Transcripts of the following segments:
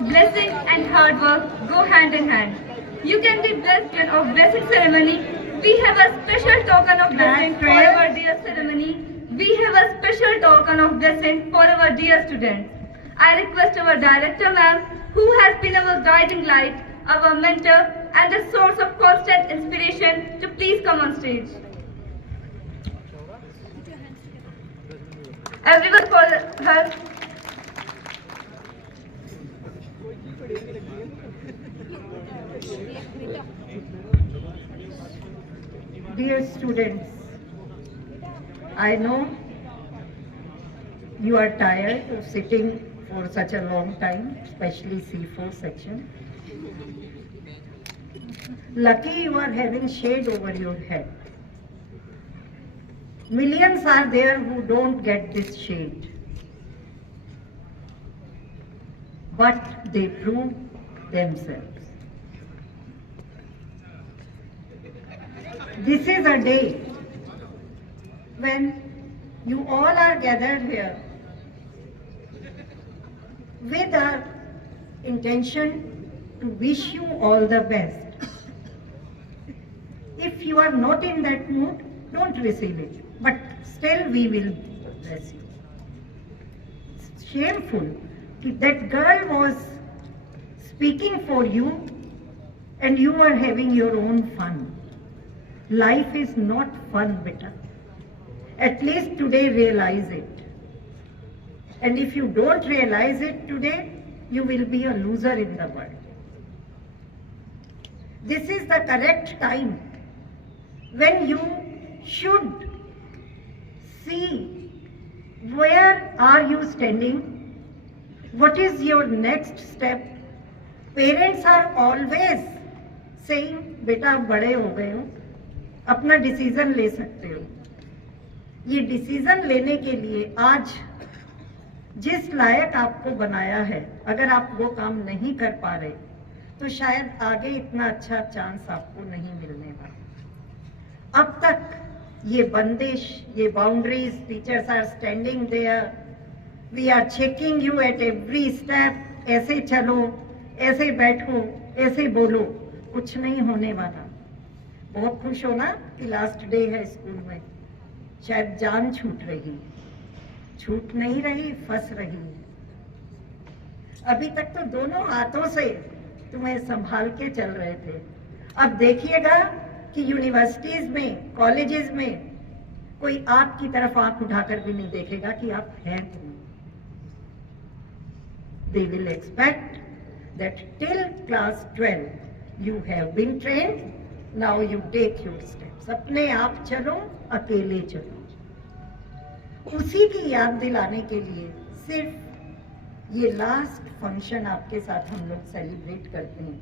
Blessing and hard work go hand in hand. You can be blessed in our blessing ceremony. We have a special token of blessing for our dear ceremony. We have a special token of blessing for our dear students. I request our director ma'am, who has been our guiding light, our mentor and the source of constant inspiration, to please come on stage. Everyone for her. Dear students, I know you are tired of sitting for such a long time, especially C4 section. Lucky you are having shade over your head. Millions are there who don't get this shade, but they prove themselves. This is a day when you all are gathered here with our intention to wish you all the best. If you are not in that mood, don't receive it, but still we will bless you. It's shameful that girl was speaking for you and you are having your own fun. Life is not fun, beta. At least today realize it. And if you don't realize it today, you will be a loser in the world. This is the correct time when you should see where are you standing, what is your next step. Parents are always saying, beta बड़े हो गए हो, अपना decision ले सकते हो. ये decision लेने के लिए आज जिस लायक आपको बनाया है, अगर आप वो काम नहीं कर पा रहे तो शायद आगे इतना अच्छा चांस आपको नहीं मिलने वाला. अब तक ये बंदिश, ये boundaries, teachers are standing there, we are checking you at every step, ऐसे चलो, ऐसे बैठो, ऐसे बोलो, कुछ नहीं होने वाला. बहुत खुश हो ना कि लास्ट डे है स्कूल में. शायद जान छूट रही, छूट नहीं रही, फंस रही है. अभी तक तो दोनों हाथों से तुम्हें संभाल के चल रहे थे. अब देखिएगा कि यूनिवर्सिटीज में, कॉलेजेस में कोई आपकी तरफ आंख उठाकर भी नहीं देखेगा कि आप हैं कौन. They will expect that till class 12 you have been trained. Now you take your steps. अपने आप चलो, अकेले चलो. उसी की याद दिलाने के लिए सिर्फ ये लास्ट फंक्शन आपके साथ हम लोग सेलिब्रेट करते हैं.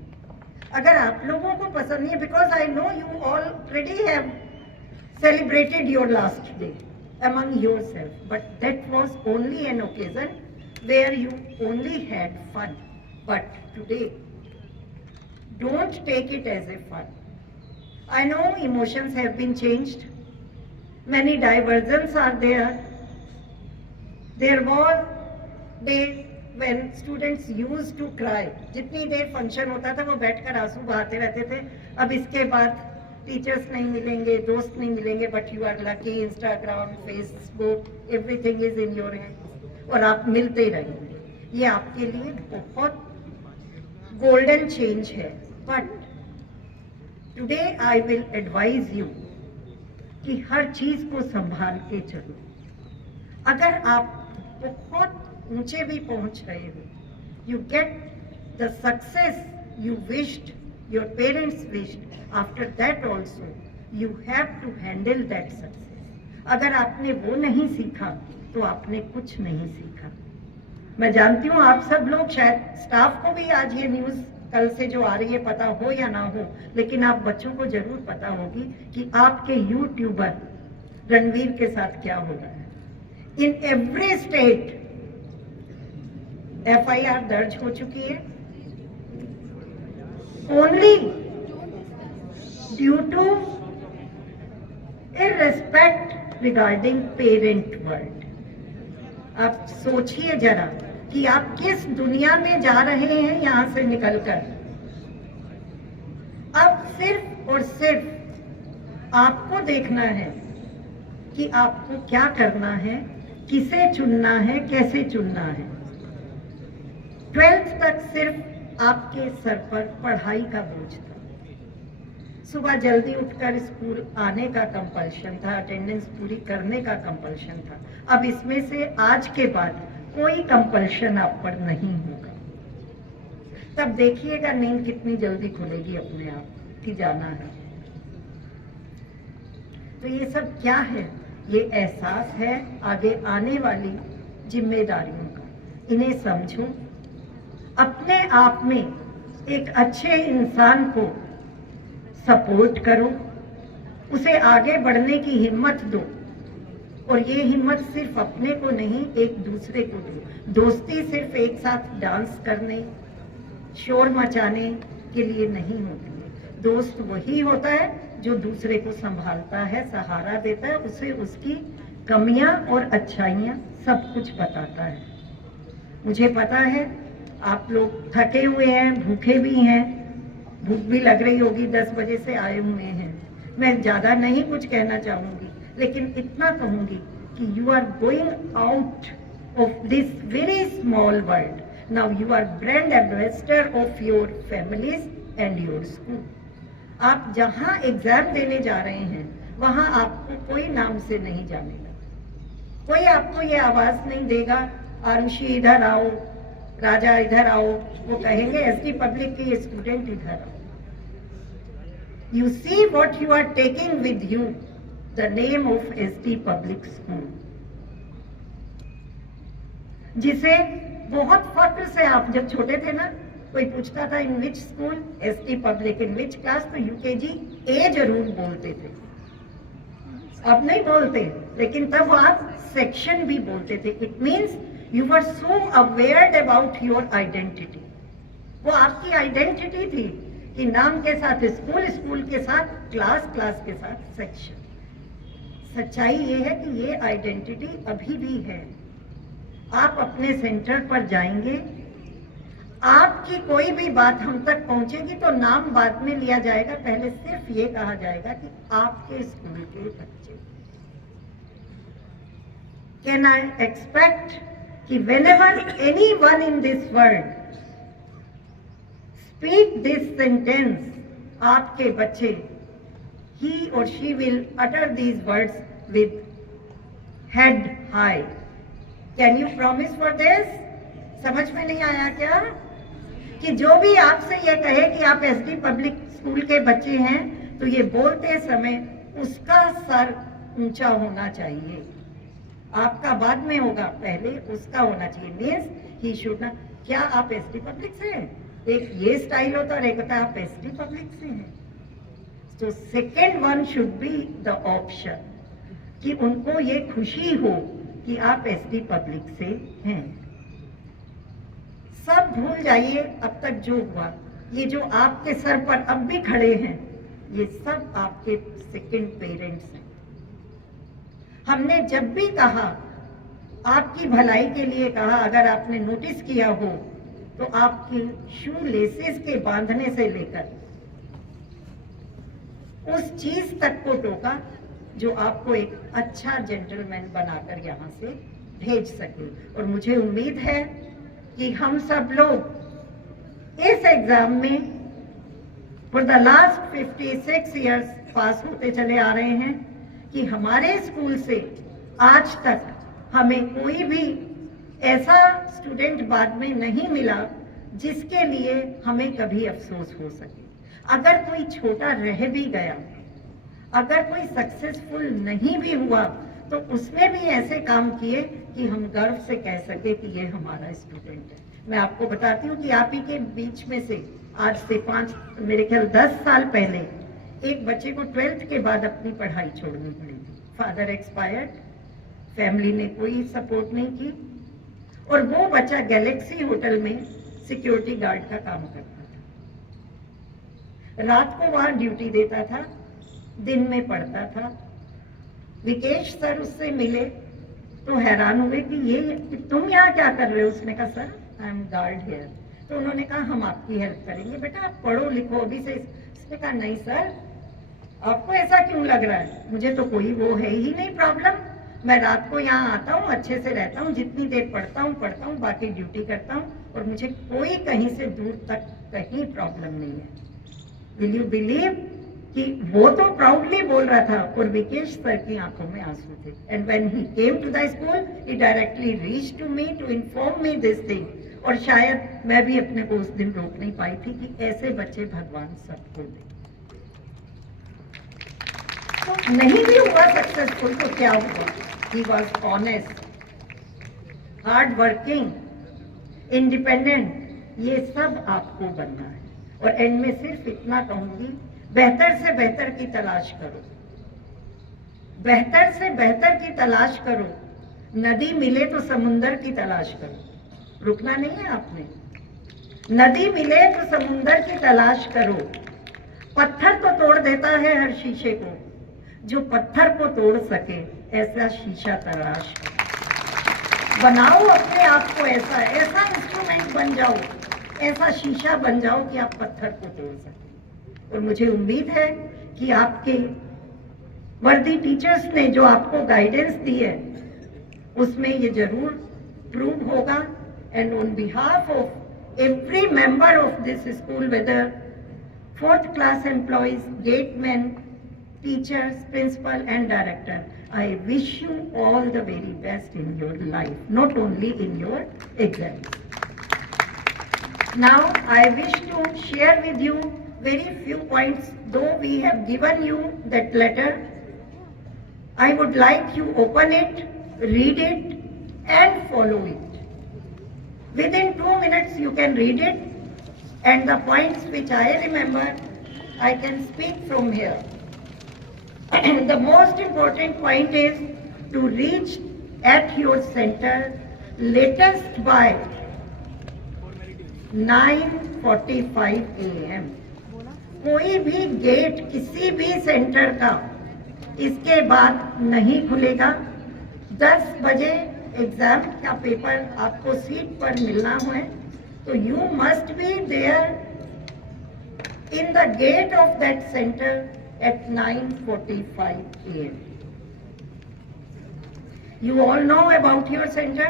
अगर आप लोगों को पसंद नहीं है, because I know you already have celebrated your last day among yourself, but that was only an occasion where you only had fun. But today, don't take it as a fun. I know emotions have been changed. Many diversions are there. There was days when students used to cry. जितनी देर function होता था वो बैठकर आंसू बहाते रहते थे. अब इसके बाद टीचर्स नहीं मिलेंगे, दोस्त नहीं मिलेंगे, but you are lucky. Instagram, Facebook, everything is in your hand और आप मिलते रहेंगे. ये आपके लिए बहुत गोल्डन चेंज है. But today I will advise you कि हर चीज को संभाल के चलो. अगर आप बहुत ऊंचे भी पहुंच रहे हो, you get the success you wished, your parents wished, after that also you have to handle that success. अगर आपने वो नहीं सीखा तो आपने कुछ नहीं सीखा. मैं जानती हूँ आप सब लोग, शायद स्टाफ को भी आज ये न्यूज़ कल से जो आ रही है पता हो या ना हो, लेकिन आप बच्चों को जरूर पता होगी कि आपके यूट्यूबर रणवीर के साथ क्या हो रहा है. इन एवरी स्टेट FIR दर्ज हो चुकी है. Only due to irrespect regarding parent world. आप सोचिए जरा कि आप किस दुनिया में जा रहे हैं यहाँ से निकलकर। अब सिर्फ और सिर्फ आपको देखना है कि आपको क्या करना है, किसे चुनना है, कैसे चुनना है। 12th तक सिर्फ आपके सर पर पढ़ाई का बोझ था। सुबह जल्दी उठकर स्कूल आने का कंपल्शन था, अटेंडेंस पूरी करने का कंपल्शन था। अब इसमें से आज के बाद कोई कंपल्शन आप पर नहीं होगा। तब देखिएगा नींद कितनी जल्दी खुलेगी अपने आप कि जाना है। तो ये सब क्या है? ये एहसास है आगे आने वाली जिम्मेदारियों का। इन्हें समझो, अपने आप में एक अच्छे इंसान को सपोर्ट करो, उसे आगे बढ़ने की हिम्मत दो। और ये हिम्मत सिर्फ अपने को नहीं, एक दूसरे को दो। दोस्ती सिर्फ एक साथ डांस करने, शोर मचाने के लिए नहीं होती है। दोस्त वही होता है जो दूसरे को संभालता है, सहारा देता है, उसे उसकी कमियां और अच्छाइयां सब कुछ बताता है। मुझे पता है आप लोग थके हुए हैं, भूखे भी हैं, भूख भी लग रही होगी, 10 बजे से आए हुए हैं। मैं ज्यादा नहीं कुछ कहना चाहूंगी, लेकिन इतना कहूंगी कि you are going out of this very small world. Now you are brand ambassador of your families and your school. आप जहां एग्जाम देने जा रहे हैं वहां आपको कोई नाम से नहीं जानेगा, कोई आपको ये आवाज नहीं देगा आरुषि इधर आओ, राजा इधर आओ। वो कहेंगे एसडी पब्लिक की स्टूडेंट इधर आओ। You see what you are taking with you, the name of SD public school, जिसे बहुत फख्र से आप जब छोटे थे ना, कोई पूछता था in which school, SD public, in which class, तो यूकेजी ए जरूर बोलते थे। अब नहीं बोलते, लेकिन तब आप सेक्शन भी बोलते थे। It means you were so अवेयर्ड about your identity. वो आपकी आइडेंटिटी थी कि नाम के साथ स्कूल, स्कूल के साथ क्लास, क्लास के साथ सेक्शन। सच्चाई ये है कि ये आइडेंटिटी अभी भी है। आप अपने सेंटर पर जाएंगे, आपकी कोई भी बात हम तक पहुंचेगी तो नाम बाद में लिया जाएगा, पहले सिर्फ ये कहा जाएगा कि आपके स्कूल के बच्चे। कैन आई एक्सपेक्ट कि whenever anyone in this world speak this sentence, आपके बच्चे, he or she will utter these words with head high. Can you promise for this? समझ में नहीं आया क्या? कि जो भी आपसे ये कहे कि आप एसडी पब्लिक स्कूल के बच्चे हैं, तो ये बोलते समय उसका सर ऊंचा होना चाहिए। आपका बाद में होगा, पहले उसका होना चाहिए। मीन्स ही शुड ना, क्या आप एसडी पब्लिक से हैं? एक ये स्टाइल होता है, एक होता है आप एसडी पब्लिक से हैं। तो second one should be the option, कि उनको ये खुशी हो कि आप एसडी पब्लिक से हैं। सब भूल जाइए अब तक जो हुआ। ये जो आपके सर पर अब भी खड़े हैं, ये सब आपके सेकंड पेरेंट्स हैं। हमने जब भी कहा, आपकी भलाई के लिए कहा, अगर आपने नोटिस किया हो तो आपके शू लेसेस के बांधने से लेकर उस चीज तक को टोका जो आपको एक अच्छा जेंटलमैन बनाकर यहाँ से भेज सके। और मुझे उम्मीद है कि हम सब लोग इस एग्जाम में फॉर द लास्ट 56 इयर्स पास होते चले आ रहे हैं कि हमारे स्कूल से आज तक हमें कोई भी ऐसा स्टूडेंट बाद में नहीं मिला जिसके लिए हमें कभी अफसोस हो सके। अगर कोई छोटा रह भी गया, अगर कोई सक्सेसफुल नहीं भी हुआ, तो उसने भी ऐसे काम किए कि हम गर्व से कह सके कि ये हमारा स्टूडेंट है। मैं आपको बताती हूँ कि आप ही के बीच में से आज से 5 मेरे ख्याल 10 साल पहले एक बच्चे को 12th के बाद अपनी पढ़ाई छोड़नी पड़ी थी। फादर एक्सपायर्ड, फैमिली ने कोई सपोर्ट नहीं की, और वो बच्चा गैलेक्सी होटल में सिक्योरिटी गार्ड का काम करता था। रात को वहां ड्यूटी देता था, दिन में पढ़ता था। विकेश सर उससे मिले, तो हैरान हुए कि ये तुम यहाँ क्या कर रहे हो। उसने कहा sir I am guard here. तो उन्होंने कहा हम आपकी हेल्प करेंगे, बेटा आप पढ़ो लिखो अभी से। उसने कहा नहीं सर, आपको ऐसा क्यों लग रहा है, मुझे तो कोई वो है ही नहीं प्रॉब्लम। मैं रात को यहाँ आता हूँ, अच्छे से रहता हूँ, जितनी देर पढ़ता हूँ, बाकी ड्यूटी करता हूँ, और मुझे कोई कहीं से दूर तक कहीं प्रॉब्लम नहीं है। विल यू बिलीव कि वो तो प्राउडली बोल रहा था और विकेश सर की आंखों में आंसू थे। And when he came to the school he directly reach to me to inform me this thing. और शायद मैं भी अपने को उस दिन रोक नहीं पाई थी कि ऐसे बच्चे भगवान सबको दे। तो नहीं भी हुआ सक्सेसफुल तो क्या हुआ, he was honest, hard working, independent. ये सब आपको बनना है। और एंड में सिर्फ इतना कहूंगी, बेहतर से बेहतर की तलाश करो, बेहतर से बेहतर की तलाश करो। नदी मिले तो समुंदर की तलाश करो, रुकना नहीं है आपने। नदी मिले तो समुंदर की तलाश करो। पत्थर तो तोड़ देता है हर शीशे को, जो पत्थर को तोड़ सके ऐसा शीशा तलाश करो। बनाओ अपने आप को ऐसा इंस्ट्रूमेंट बन जाओ, ऐसा शीशा बन जाओ कि आप पत्थर को तोड़ सके। और मुझे उम्मीद है कि आपके वर्दी टीचर्स ने जो आपको गाइडेंस दी है उसमें ये जरूर प्रूव होगा। And on behalf of every member of this school, whether 4th class employees, gatemen, teachers, principal and director, I wish you all the very best in your life, not only in your exams. Now I wish to share with you very few points. Though we have given you that letter, I would like you open it, read it and follow it. Within 2 minutes you can read it, and the points which I remember I can speak from here. The most important point is to reach at your center latest by 9:45 AM. कोई भी gate किसी भी centre का इसके बाद नहीं खुलेगा। 10 बजे एग्जाम का पेपर आपको सीट पर मिलना है, तो you must be there in the gate of that center at 9:45 AM. You all know about your center,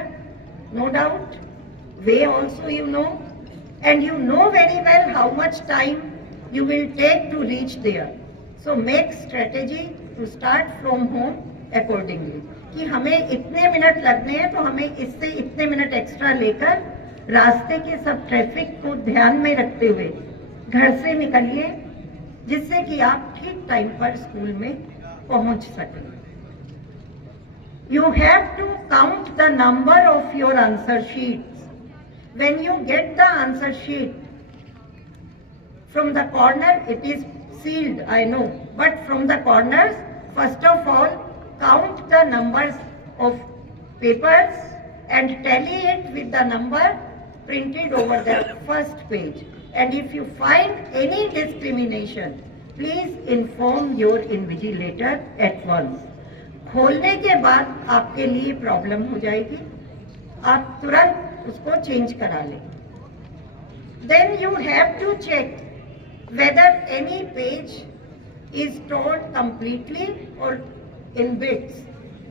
no doubt. Way also you know, and you know very well how much time you will take to reach there. So make strategy to start from home accordingly. कि हमें इतने minute लगने हैं तो हमें इससे इतने minute extra लेकर रास्ते के सब ट्रैफिक को ध्यान में रखते हुए घर से निकलिए, जिससे कि आप ठीक टाइम पर स्कूल में पहुंच सकें। You have to count the number of your answer sheets. When you get the answer sheet from the corner, it is sealed, I know, but from the corners, first of all, count the numbers of papers and tally it with the number printed over the first page. And if you find any discrimination, please inform your invigilator at once. खोलने के बाद आपके लिए problem हो जाएगी, आप तुरंत उसको चेंज करा लें। Then you have to check whether any page is torn completely or in bits.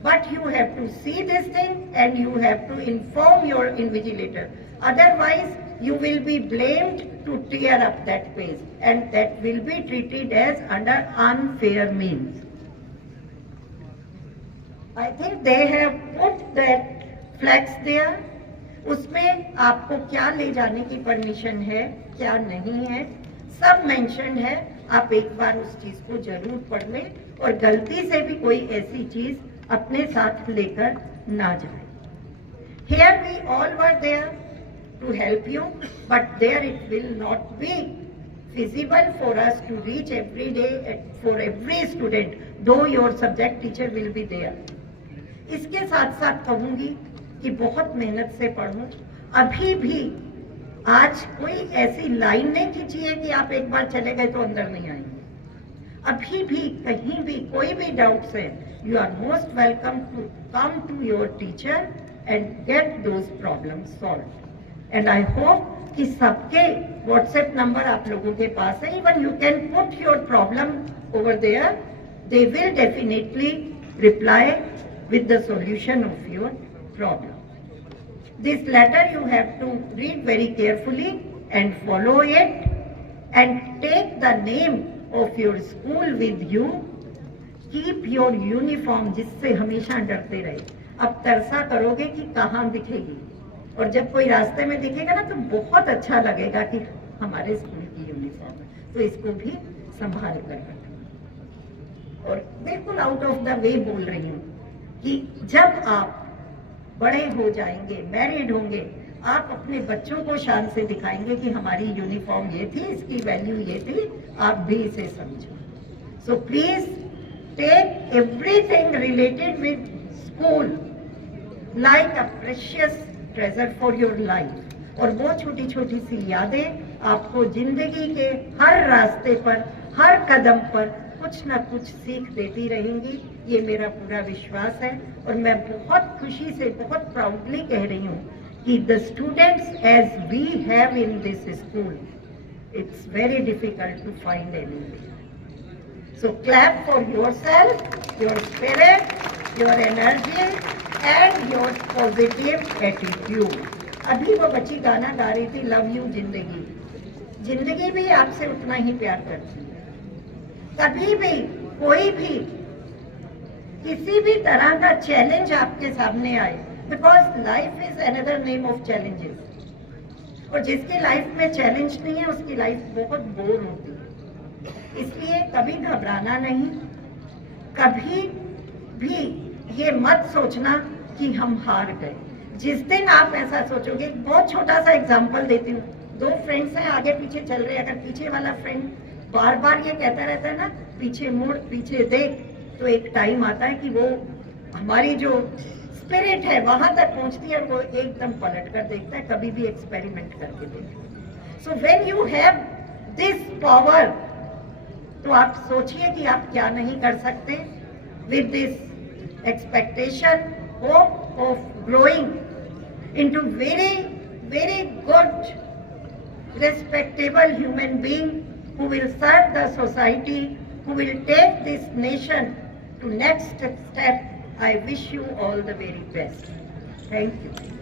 But you have to see this thing and you have to inform your invigilator. Otherwise, you will be blamed to tear up that page, and that will be treated as under unfair means. I think they have put that flags there. उसमें आपको क्या ले जाने की permission है, क्या नहीं है, सब मेंशन है। आप एक बार उस चीज को जरूर पढ़ लें और गलती से भी कोई ऐसी चीज अपने साथ लेकर ना जाए। Here we all were there to help you, but there it will not be feasible for us to reach every day for every student, though your subject teacher will be there. इसके साथ साथ कहूंगी कि बहुत मेहनत से पढ़ो। अभी भी आज कोई ऐसी लाइन नहीं खींची है कि आप एक बार चले गए तो अंदर नहीं आएंगे। अभी भी कहीं भी कोई भी डाउट्स है, you are most welcome to come to your teacher and get those problems solve. And I hope कि सबके व्हाट्सएप नंबर आप लोगों के पास है, even you can put your problem over there, they will definitely reply with the solution of your problem. This letter you have to read very carefully and follow it and take the name of your school with you. Keep your uniform, जिससे हमेशा डरते रहे। अब तरसा करोगे कि कहाँ दिखेगी, और जब कोई रास्ते में दिखेगा ना तो बहुत अच्छा लगेगा कि हमारे स्कूल की यूनिफॉर्म है, तो इसको भी संभाल कर रखना। और बिल्कुल आउट ऑफ द वे बोल रही हूँ कि जब आप बड़े हो जाएंगे, मैरिड होंगे, आप अपने बच्चों को शान से दिखाएंगे कि हमारी यूनिफॉर्म ये थी, इसकी वैल्यू ये थी, आप भी इसे समझो। So please take everything related with school like a precious treasure for your life. और वो छोटी छोटी सी यादें आपको जिंदगी के हर रास्ते पर, हर कदम पर कुछ ना कुछ सीख देती रहेंगी, ये मेरा पूरा विश्वास है। और मैं बहुत खुशी से, बहुत प्राउडली कह रही हूँ कि the students as we have in this school, it's very difficult to find anywhere. So clap for yourself, your spirit, your energy and your positive attitude. अभी वो बच्ची गाना गा रही थी, लव यू जिंदगी। जिंदगी भी आपसे उतना ही प्यार करती है। कभी भी कोई भी किसी भी तरह का चैलेंज आपके सामने आए, because life is another name of challenges, और जिसकी लाइफ में चैलेंज नहीं है उसकी लाइफ बहुत बोर होती है। इसलिए कभी घबराना नहीं, कभी भी ये मत सोचना कि हम हार गए। जिस दिन आप ऐसा सोचोगे, बहुत छोटा सा एग्जांपल देती हूँ, दो फ्रेंड्स हैं आगे पीछे चल रहे हैं, अगर पीछे वाला फ्रेंड बार बार ये कहता रहता है ना पीछे मुड़, पीछे देख, तो एक टाइम आता है कि वो हमारी जो स्पिरिट है वहां तक पहुंचती है और वो एकदम पलट कर देखता है। कभी भी एक्सपेरिमेंट करके देखो। So when you have this power, तो आप सोचिए कि आप क्या नहीं कर सकते। With this expectation, hope of growing into very very good respectable human being who will serve the society, who will take this nation to next step. I wish you all the very best. Thank you.